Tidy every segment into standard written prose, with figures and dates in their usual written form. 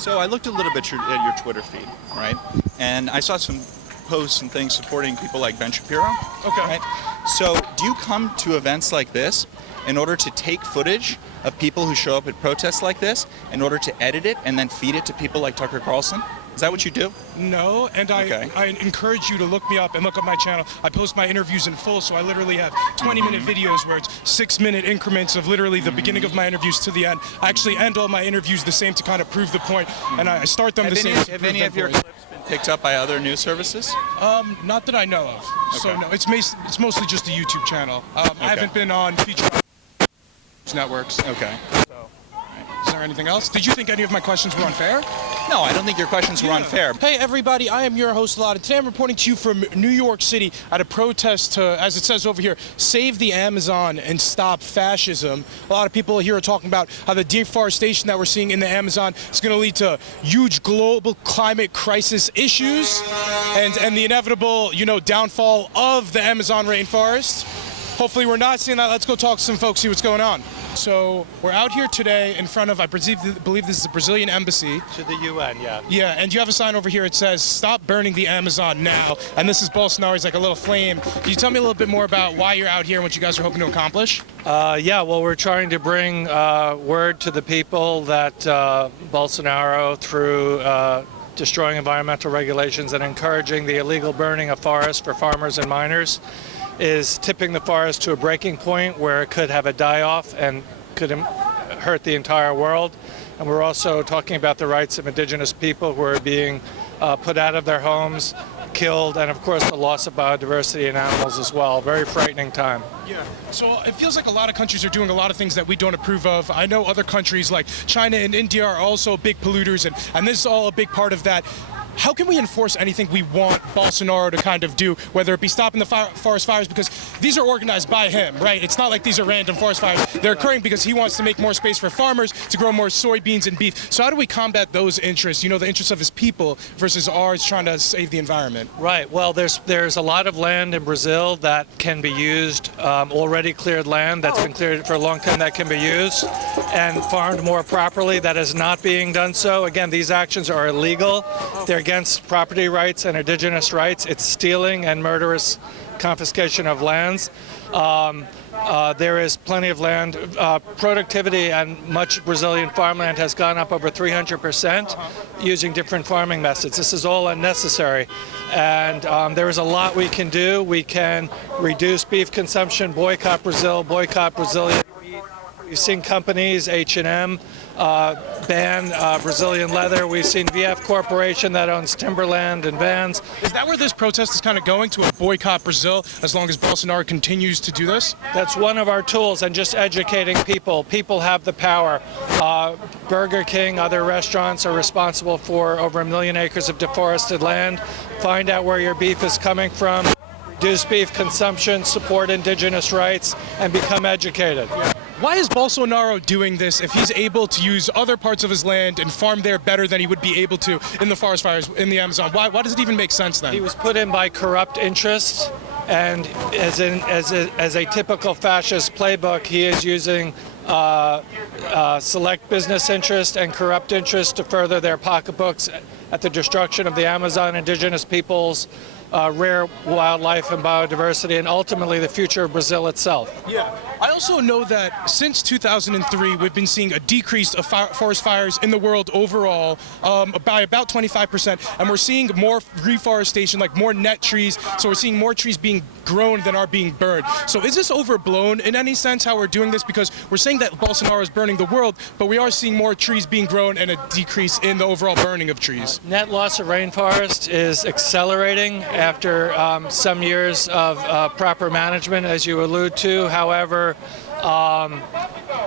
So I looked a little bit at your Twitter feed, right? And I saw some posts and things supporting people like Ben Shapiro. Okay. Right? So do you come to events like this in order to take footage of people who show up at protests like this, in order to edit it and then feed it to people like Tucker Carlson? Is that what you do? No, and I encourage you to look me up and look up my channel. I post my interviews in full, so I literally have 20-minute videos where it's 6-minute increments of literally the beginning of my interviews to the end. I actually end all my interviews the same to kind of prove the point, and I start them the same. Have any of your clips been picked up by other news services? Not that I know of. Okay. So no, it's mostly just a YouTube channel. I haven't been on featured networks. Okay. Is there anything else? Did you think any of my questions were unfair? No, I don't think your questions were unfair. Hey everybody, I am your host Elad, and today I'm reporting to you from New York City at a protest to, as it says over here, save the Amazon and stop fascism. A lot of people here are talking about how the deforestation that we're seeing in the Amazon is going to lead to huge global climate crisis issues and the inevitable, downfall of the Amazon rainforest. Hopefully we're not seeing that. Let's go talk to some folks, see what's going on. So we're out here today in front of, I believe this is the Brazilian embassy. To the UN, yeah. Yeah, and you have a sign over here. It says, "Stop burning the Amazon now." And this is Bolsonaro. He's like a little flame. Can you tell me a little bit more about why you're out here and what you guys are hoping to accomplish? Yeah, well, we're trying to bring word to the people that Bolsonaro, through destroying environmental regulations and encouraging the illegal burning of forests for farmers and miners, is tipping the forest to a breaking point where it could have a die-off and could hurt the entire world. And we're also talking about the rights of indigenous people who are being put out of their homes, killed, and of course the loss of biodiversity and animals as well. Very frightening time. Yeah, so it feels like a lot of countries are doing a lot of things that we don't approve of. I know other countries like China and India are also big polluters, and this is all a big part of that. How can we enforce anything we want Bolsonaro to kind of do, whether it be stopping the forest fires, because these are organized by him, right? It's not like these are random forest fires. They're occurring because he wants to make more space for farmers to grow more soybeans and beef. So how do we combat those interests, the interests of his people versus ours trying to save the environment? Right. Well, there's a lot of land in Brazil that can be used, already cleared land that's been cleared for a long time that can be used and farmed more properly. That is not being done so. Again, these actions are illegal. They're against property rights and indigenous rights. It's stealing and murderous confiscation of lands. There is plenty of land. Productivity and much Brazilian farmland has gone up over 300% using different farming methods. This is all unnecessary. And there is a lot we can do. We can reduce beef consumption, boycott Brazil, boycott Brazilian meat. We've seen companies, H&M, ban Brazilian leather. We've seen VF Corporation that owns timberland and vans. Is that where this protest is kind of going, to a boycott Brazil, as long as Bolsonaro continues to do this? That's one of our tools, and just educating people. People have the power. Burger King, other restaurants are responsible for over 1 million acres of deforested land. Find out where your beef is coming from, reduce beef consumption, support indigenous rights, and become educated. Why is Bolsonaro doing this if he's able to use other parts of his land and farm there better than he would be able to in the forest fires in the Amazon? Why does it even make sense then? He was put in by corrupt interests, and as a typical fascist playbook, he is using select business interests and corrupt interests to further their pocketbooks at the destruction of the Amazon indigenous peoples, rare wildlife and biodiversity, and ultimately the future of Brazil itself. Yeah. I also know that since 2003, we've been seeing a decrease of forest fires in the world overall by about 25%, and we're seeing more reforestation, like more net trees, so we're seeing more trees being grown than are being burned. So is this overblown in any sense, how we're doing this? Because we're saying that Bolsonaro is burning the world, but we are seeing more trees being grown and a decrease in the overall burning of trees. Net loss of rainforest is accelerating after some years of proper management, as you allude to. However,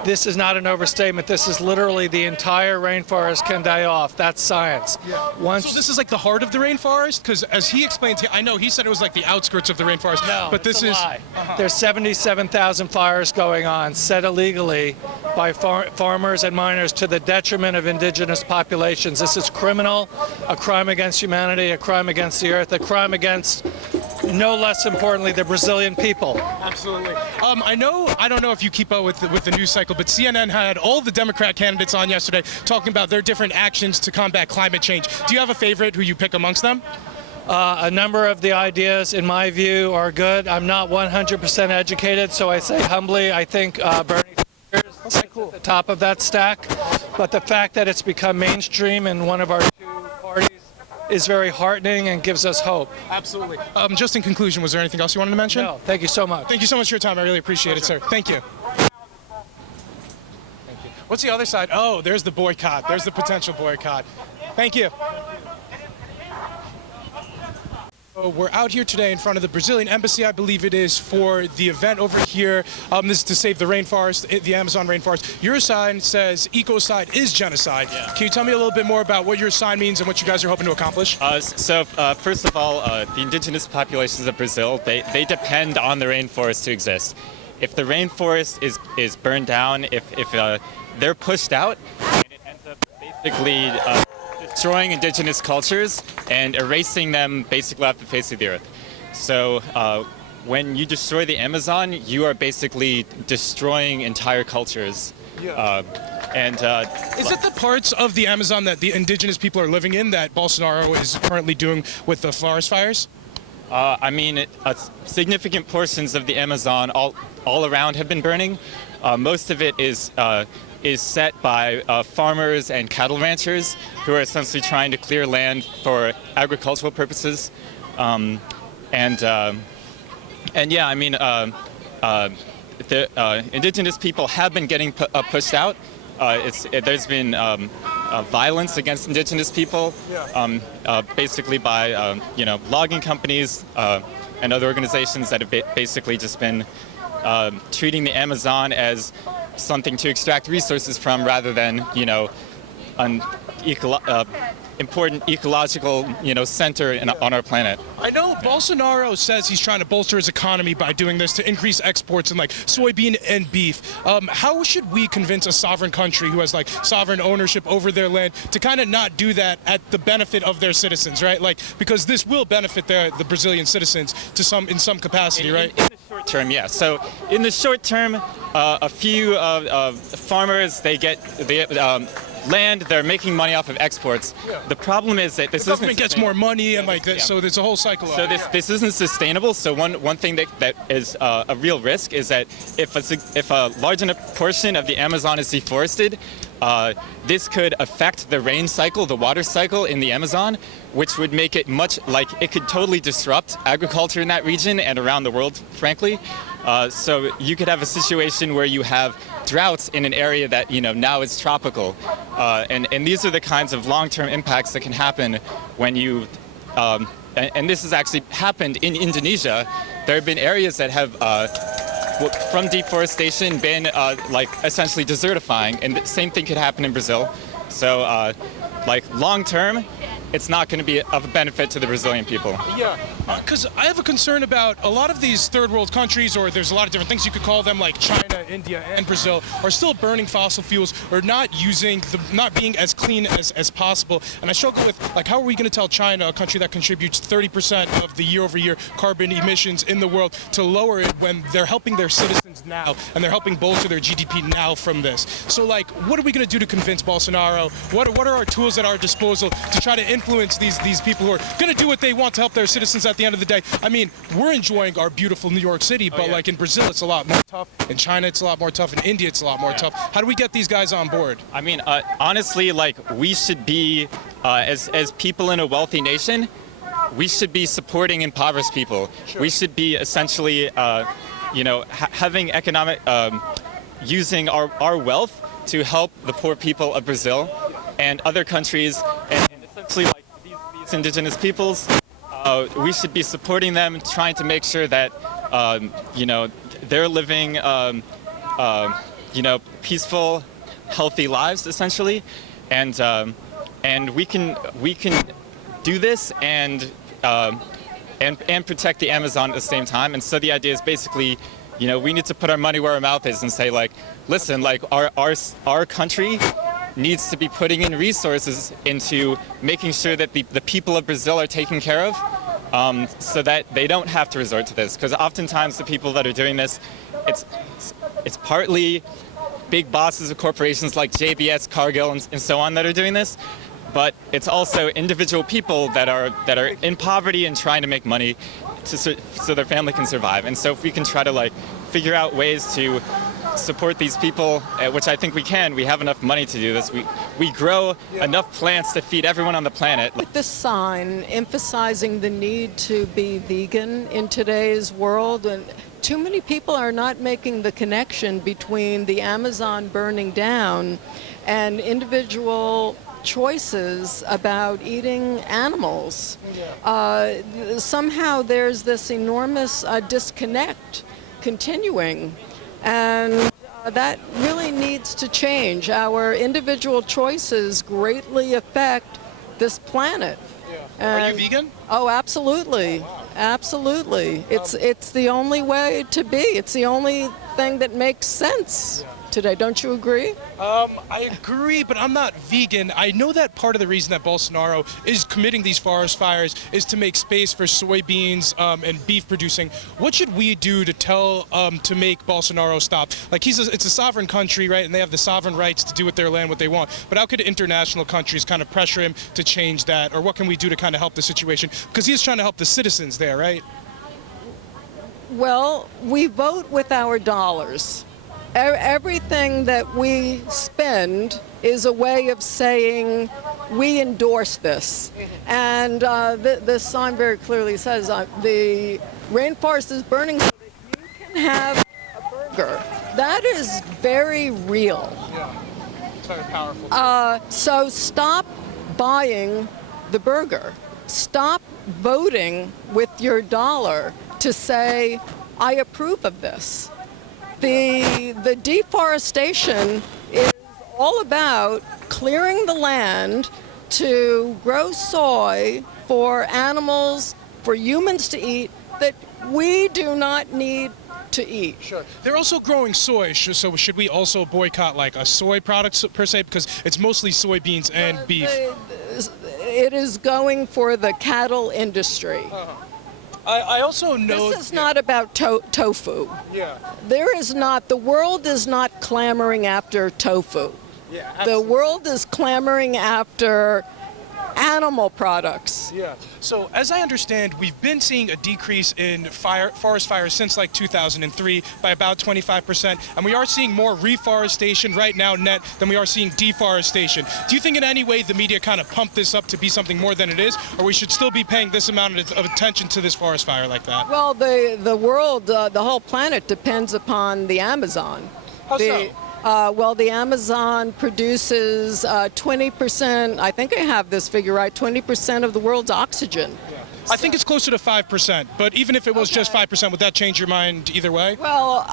this is not an overstatement. This is literally the entire rainforest can die off. That's science. Yeah. So this is like the heart of the rainforest? Because as he explained, I know he said it was like the outskirts of the rainforest. No, but this it's a lie. There's 77,000 fires going on, set illegally by farmers and miners to the detriment of indigenous populations. This is criminal, a crime against humanity, a crime against the earth, a crime against no less importantly, the Brazilian people. Absolutely. I don't know if you keep up with the news cycle, but CNN had all the Democrat candidates on yesterday talking about their different actions to combat climate change. Do you have a favorite who you pick amongst them? A number of the ideas, in my view, are good. I'm not 100% educated, so I say humbly, I think Bernie Sanders is at the top of that stack. But the fact that it's become mainstream in one of our two parties is very heartening and gives us hope. Absolutely. Just in conclusion, was there anything else you wanted to mention? No, thank you so much. Thank you so much for your time. I really appreciate it, sir. Thank you. What's the other side? Oh, there's the boycott. There's the potential boycott. Thank you. We're out here today in front of the Brazilian embassy, I believe it is, for the event over here. This is to save the rainforest, the Amazon rainforest. Your sign says ecocide is genocide. Yeah. Can you tell me a little bit more about what your sign means and what you guys are hoping to accomplish? First of all, the indigenous populations of Brazil, they depend on the rainforest to exist. If the rainforest is burned down, if they're pushed out, and it ends up basically destroying indigenous cultures and erasing them basically off the face of the earth. So when you destroy the Amazon, you are basically destroying entire cultures. Yeah. Is it the parts of the Amazon that the indigenous people are living in that Bolsonaro is currently doing with the forest fires? Significant portions of the Amazon all around have been burning. Most of it is set by farmers and cattle ranchers who are essentially trying to clear land for agricultural purposes. The indigenous people have been getting pushed out. There's been violence against indigenous people, basically by logging companies and other organizations that have basically just been treating the Amazon as something to extract resources from rather than, an important ecological, center on our planet. I know Bolsonaro says he's trying to bolster his economy by doing this to increase exports in like soybean and beef. How should we convince a sovereign country who has like sovereign ownership over their land to kind of not do that at the benefit of their citizens, right? Like, because this will benefit the Brazilian citizens in some capacity, right? In the short term, yeah. So in the short term, a few farmers, they get land, they're making money off of exports. Yeah. The problem is that this the government gets more money and like that, so there's a whole cycle. So this isn't sustainable. So one thing that is a real risk is that if a large enough portion of the Amazon is deforested, this could affect the rain cycle, the water cycle in the Amazon, which would make it it could totally disrupt agriculture in that region and around the world, frankly. So you could have a situation where you have droughts in an area that now is tropical, and these are the kinds of long-term impacts that can happen when you. And this has actually happened in Indonesia. There have been areas that have, from deforestation, been essentially desertifying, and the same thing could happen in Brazil. So, long-term, it's not going to be of a benefit to the Brazilian people. Yeah, because I have a concern about a lot of these third world countries, or there's a lot of different things you could call them, like China, India, and Brazil, are still burning fossil fuels or not being as clean as possible. And I struggle with, how are we going to tell China, a country that contributes 30% of the year-over-year carbon emissions in the world, to lower it when they're helping their citizens now and they're helping bolster their GDP now from this? So, what are we going to do to convince Bolsonaro? What are our tools at our disposal to try to influence these people who are going to do what they want to help their citizens at the end of the day? I mean, we're enjoying our beautiful New York City, but in Brazil it's a lot more tough, in China it's a lot more tough, in India it's a lot more tough. How do we get these guys on board? I mean, honestly, we should be, as people in a wealthy nation, we should be supporting impoverished people. Sure. We should be essentially, having economic, using our wealth to help the poor people of Brazil and other countries, and essentially these indigenous peoples. We should be supporting them, trying to make sure that they're living peaceful, healthy lives, essentially, and we can do this and protect the Amazon at the same time. And so the idea is basically, we need to put our money where our mouth is and say, listen, our country needs to be putting in resources into making sure that the people of Brazil are taken care of. so that they don't have to resort to this. Because oftentimes the people that are doing this, it's partly big bosses of corporations like JBS, Cargill, and so on that are doing this. But it's also individual people that are in poverty and trying to make money so their family can survive. And so if we can try to like figure out ways to support these people, which I think we can. We have enough money to do this. We grow enough plants to feed everyone on the planet. With this sign emphasizing the need to be vegan in today's world, and too many people are not making the connection between the Amazon burning down and individual choices about eating animals. Somehow there's this enormous disconnect continuing, and that really needs to change. Our individual choices greatly affect this planet. Are you vegan? Oh, absolutely. Oh, wow. Absolutely. It's the only way to be. It's the only thing that makes sense today. Don't you agree? I agree, but I'm not vegan. I know that part of the reason that Bolsonaro is committing these forest fires is to make space for soybeans and beef producing. What should we do to to make Bolsonaro stop? Like it's a sovereign country, right? And they have the sovereign rights to do with their land what they want. But how could international countries kind of pressure him to change that? Or what can we do to kind of help the situation? Because he's trying to help the citizens there, right? Well, we vote with our dollars. Everything that we spend is a way of saying we endorse this. And this sign very clearly says the rainforest is burning so that you can have a burger. That is very real. Yeah, it's very powerful. So stop buying the burger. Stop voting with your dollar to say, I approve of this. The deforestation is all about clearing the land to grow soy for animals, for humans to eat, that we do not need to eat. Sure. They're also growing soy, so should we also boycott like a soy products per se, because it's mostly soybeans and beef? It is going for the cattle industry. I also know this is not about tofu. Yeah. The world is not clamoring after tofu. Yeah. The Absolutely. world is clamoring after animal products. Yeah. So as I understand, we've been seeing a decrease in forest fires since like 2003 by about 25%, and we are seeing more reforestation right now net than we are seeing deforestation. Do you think in any way the media kind of pumped this up to be something more than it is, or we should still be paying this amount of attention to this forest fire like that? Well, the world, the whole planet depends upon the Amazon. How so? Well, the Amazon produces 20%, I think I have this figure right, 20% of the world's oxygen. Yeah. I think it's closer to 5%, but even if it was just 5%, would that change your mind either way? Well,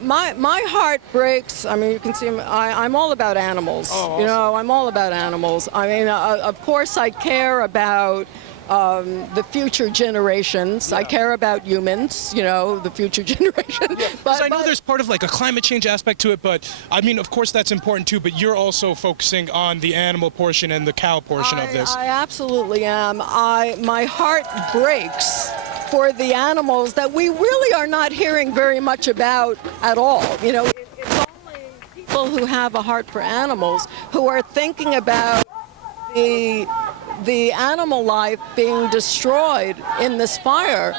my heart breaks. I mean, you can see I'm all about animals. Oh, awesome. You know, I'm all about animals. I mean, of course, I care about the future generations. Yeah. I care about humans, you know, the future generation. Yeah. But I know there's part of like a climate change aspect to it, but I mean, of course, that's important too, but you're also focusing on the animal portion and the cow portion of this. I absolutely am. My heart breaks for the animals that we really are not hearing very much about at all. You know, it's only people who have a heart for animals who are thinking about the animal life being destroyed in this fire.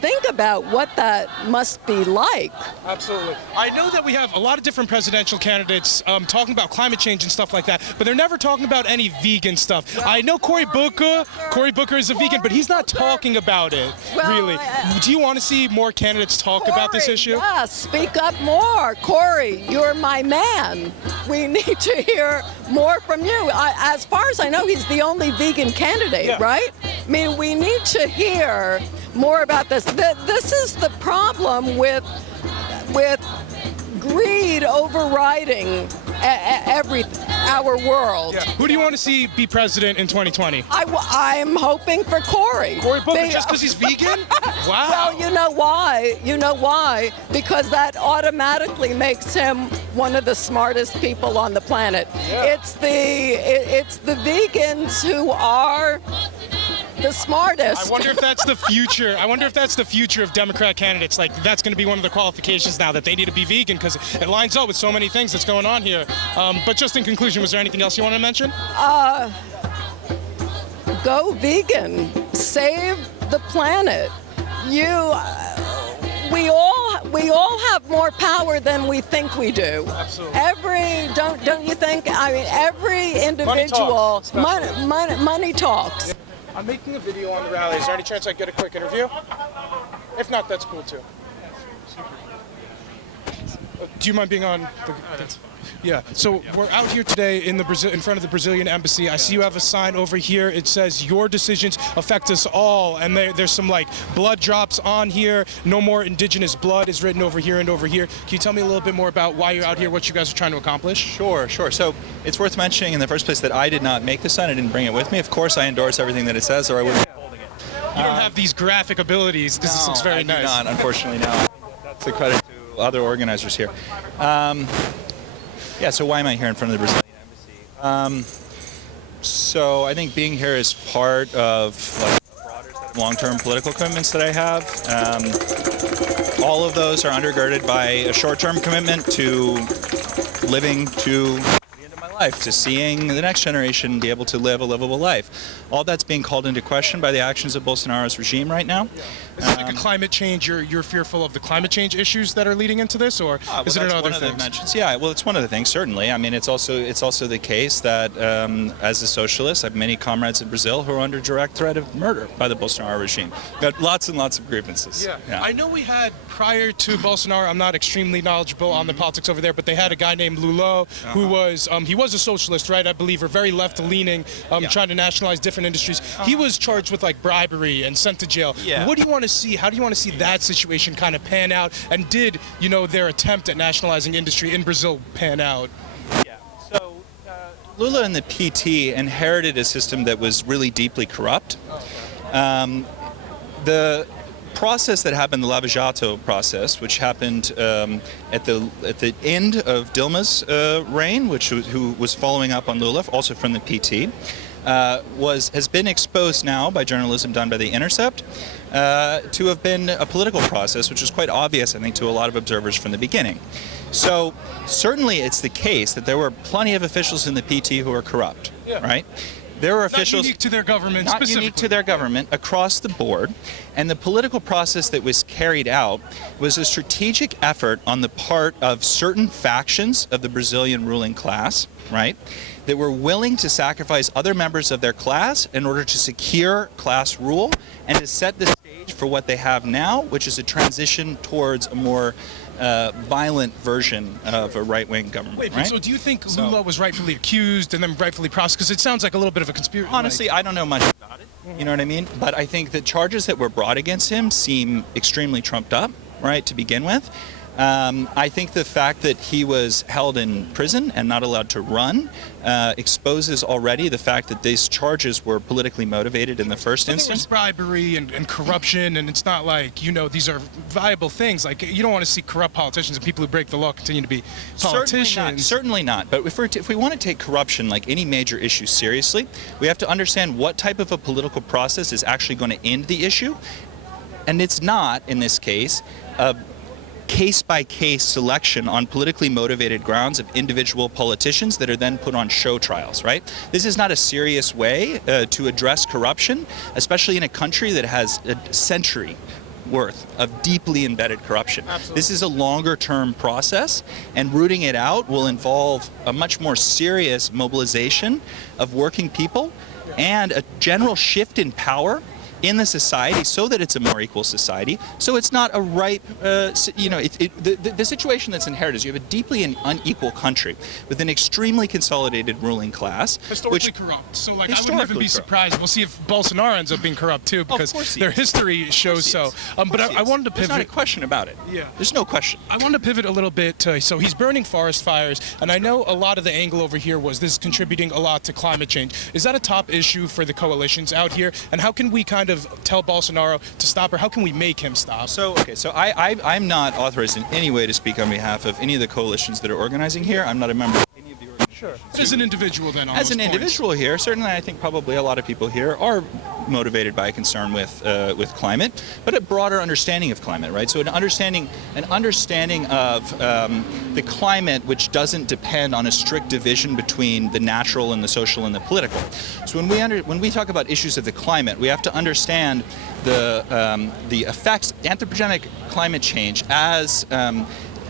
Think about what that must be like. Absolutely. I know that we have a lot of different presidential candidates talking about climate change and stuff like that, but they're never talking about any vegan stuff. Well, I know Cory Booker is a vegan, but he's not talking about it, really. Do you want to see more candidates talk about this issue? Yeah, speak up more. Cory, you're my man. We need to hear more from you. As far as I know, he's the only vegan candidate, right? I mean, we need to hear more about this. This is the problem with greed overriding our world. Yeah. Who do you want to see be president in 2020? I'm hoping for Cory. Cory Booker, just because he's vegan? Wow. Well, you know why? You know why? Because that automatically makes him one of the smartest people on the planet. Yeah. It's the vegans who are the smartest. I wonder if that's the future. I wonder if that's the future of Democrat candidates. Like, that's going to be one of the qualifications now, that they need to be vegan, because it lines up with so many things that's going on here. But just in conclusion, was there anything else you want to mention? Go vegan. Save the planet. We all have more power than we think we do. Absolutely. Don't you think? I mean, every individual. Money talks. I'm making a video on the rally. Is there any chance I get a quick interview? If not, that's cool too. Do you mind being on? Yeah. So we're out here today in front of the Brazilian embassy. I see you have a sign over here. It says "Your decisions affect us all," and there's some like blood drops on here. "No more indigenous blood" is written over here and over here. Can you tell me a little bit more about why you're out here, what you guys are trying to accomplish? Sure. So it's worth mentioning in the first place that I did not make the sign. I didn't bring it with me. Of course, I endorse everything that it says, or I wouldn't be holding it. You don't have these graphic abilities. This looks very nice. I do not, unfortunately, no. That's the credit to other organizers here. Yeah, so why am I here in front of the Brazilian embassy? So I think being here is part of like a broader set of long-term political commitments that I have. All of those are undergirded by a short-term commitment to living to the end of my life, to seeing the next generation be able to live a livable life. All that's being called into question by the actions of Bolsonaro's regime right now. Is it like a climate change? You're fearful of the climate change issues that are leading into this, or is it another thing? Yeah, well, it's one of the things, certainly. I mean, it's also the case that as a socialist, I have many comrades in Brazil who are under direct threat of murder by the Bolsonaro regime. Got lots and lots of grievances. Yeah. I know we had, prior to Bolsonaro, I'm not extremely knowledgeable on the politics over there, but they had a guy named Lula who was, he was a socialist, right, I believe, or very left-leaning, trying to nationalize different industries. He was charged with like bribery and sent to jail. Yeah. What do you want to see? How do you want to see that situation kind of pan out? And did, their attempt at nationalizing industry in Brazil pan out? Yeah. So Lula and the PT inherited a system that was really deeply corrupt. The process that happened, the Lava Jato process, which happened at the end of Dilma's reign, who was following up on Lula, also from the PT, has been exposed now by journalism done by The Intercept to have been a political process, which was quite obvious, I think, to a lot of observers from the beginning. So certainly it's the case that there were plenty of officials in the PT who are corrupt, right? There were officials not unique to their government, not unique to their government, across the board, and the political process that was carried out was a strategic effort on the part of certain factions of the Brazilian ruling class, right, that were willing to sacrifice other members of their class in order to secure class rule and to set the stage for what they have now, which is a transition towards a more violent version of a right-wing government. Wait, right? So do you think Lula was rightfully accused and then rightfully prosecuted? Because it sounds like a little bit of a conspiracy. Honestly, I don't know much about it. You know what I mean? But I think the charges that were brought against him seem extremely trumped up, right, to begin with. I think the fact that he was held in prison and not allowed to run exposes already the fact that these charges were politically motivated in the first instance. There's bribery and corruption, and it's not like, these are viable things. Like, you don't want to see corrupt politicians and people who break the law continue to be politicians. Certainly not. But if we want to take corruption, like any major issue, seriously, we have to understand what type of a political process is actually going to end the issue. And it's not, in this case, a case-by-case selection on politically motivated grounds of individual politicians that are then put on show trials, right? This is not a serious way to address corruption, especially in a country that has a century worth of deeply embedded corruption. Absolutely. This is a longer-term process, and rooting it out will involve a much more serious mobilization of working people and a general shift in power in the society so that it's a more equal society, so it's not a ripe, the situation that's inherited is you have a deeply unequal country with an extremely consolidated ruling class. Historically corrupt. So, like, I wouldn't even be surprised. We'll see if Bolsonaro ends up being corrupt, too, because their history shows so. But I wanted to pivot. There's not a question about it. Yeah. There's no question. I wanted to pivot a little bit to, so he's burning forest fires, and I know a lot of the angle over here was this is contributing a lot to climate change. Is that a top issue for the coalitions out here? And how can we kind of tell Bolsonaro to stop, or how can we make him stop? So I'm not authorized in any way to speak on behalf of any of the coalitions that are organizing here. I'm not a member of any of the organizations Sure. As an individual, then, on As those an points. individual here, certainly I think probably a lot of people here are motivated by a concern with climate, but a broader understanding of climate, right? So an understanding of the climate which doesn't depend on a strict division between the natural and the social and the political. So when we talk about issues of the climate, we have to understand the effects anthropogenic climate change as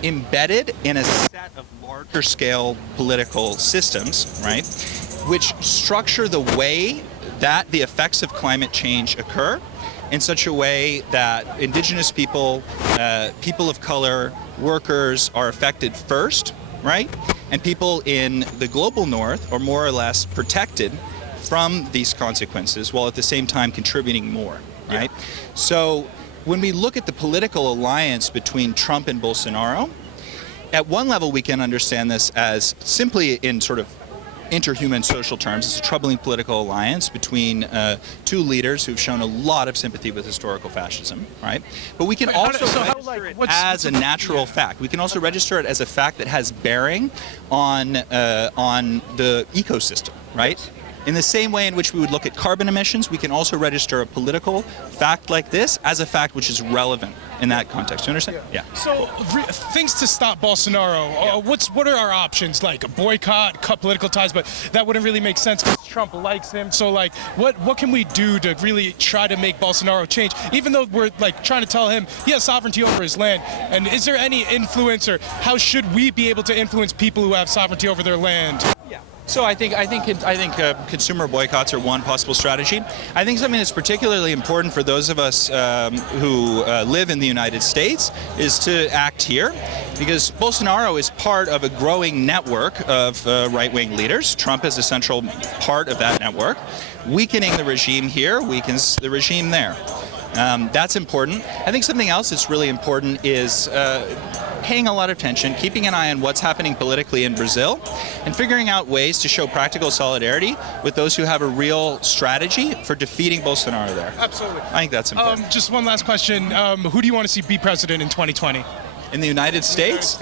embedded in a set of larger scale political systems, right, which structure the way that the effects of climate change occur in such a way that indigenous people, people of color, workers are affected first, right? And people in the global north are more or less protected from these consequences while at the same time contributing more, right? Yeah. So when we look at the political alliance between Trump and Bolsonaro, at one level we can understand this as simply in sort of interhuman social terms. It's a troubling political alliance between two leaders who've shown a lot of sympathy with historical fascism, right? But we can also register it as a natural fact. We can also register it as a fact that has bearing on the ecosystem, right? In the same way in which we would look at carbon emissions, we can also register a political fact like this as a fact which is relevant in that context. Do you understand? Yeah. So, things to stop Bolsonaro. What are our options? Like a boycott, cut political ties, but that wouldn't really make sense because Trump likes him. So, like, what can we do to really try to make Bolsonaro change? Even though we're like trying to tell him he has sovereignty over his land. And is there any influence, or how should we be able to influence people who have sovereignty over their land? Yeah. So I think consumer boycotts are one possible strategy. I think something that's particularly important for those of us who live in the United States is to act here, because Bolsonaro is part of a growing network of right-wing leaders. Trump is a central part of that network. Weakening the regime here weakens the regime there. That's important. I think something else that's really important is paying a lot of attention, keeping an eye on what's happening politically in Brazil, and figuring out ways to show practical solidarity with those who have a real strategy for defeating Bolsonaro there. Absolutely. I think that's important. Just one last question. Who do you want to see be president in 2020? In the United States?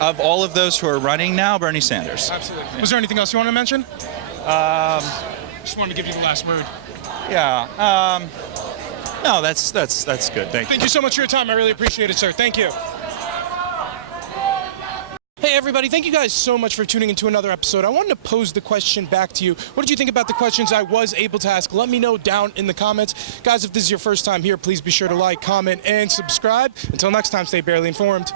Of all of those who are running now, Bernie Sanders. Absolutely. Yeah. Was there anything else you want to mention? Just wanted to give you the last word. Yeah. No, that's good. Thank you. Thank you so much for your time. I really appreciate it, sir. Thank you. Hey everybody, thank you guys so much for tuning into another episode. I wanted to pose the question back to you. What did you think about the questions I was able to ask? Let me know down in the comments. Guys, if this is your first time here, please be sure to like, comment, and subscribe. Until next time, stay barely informed.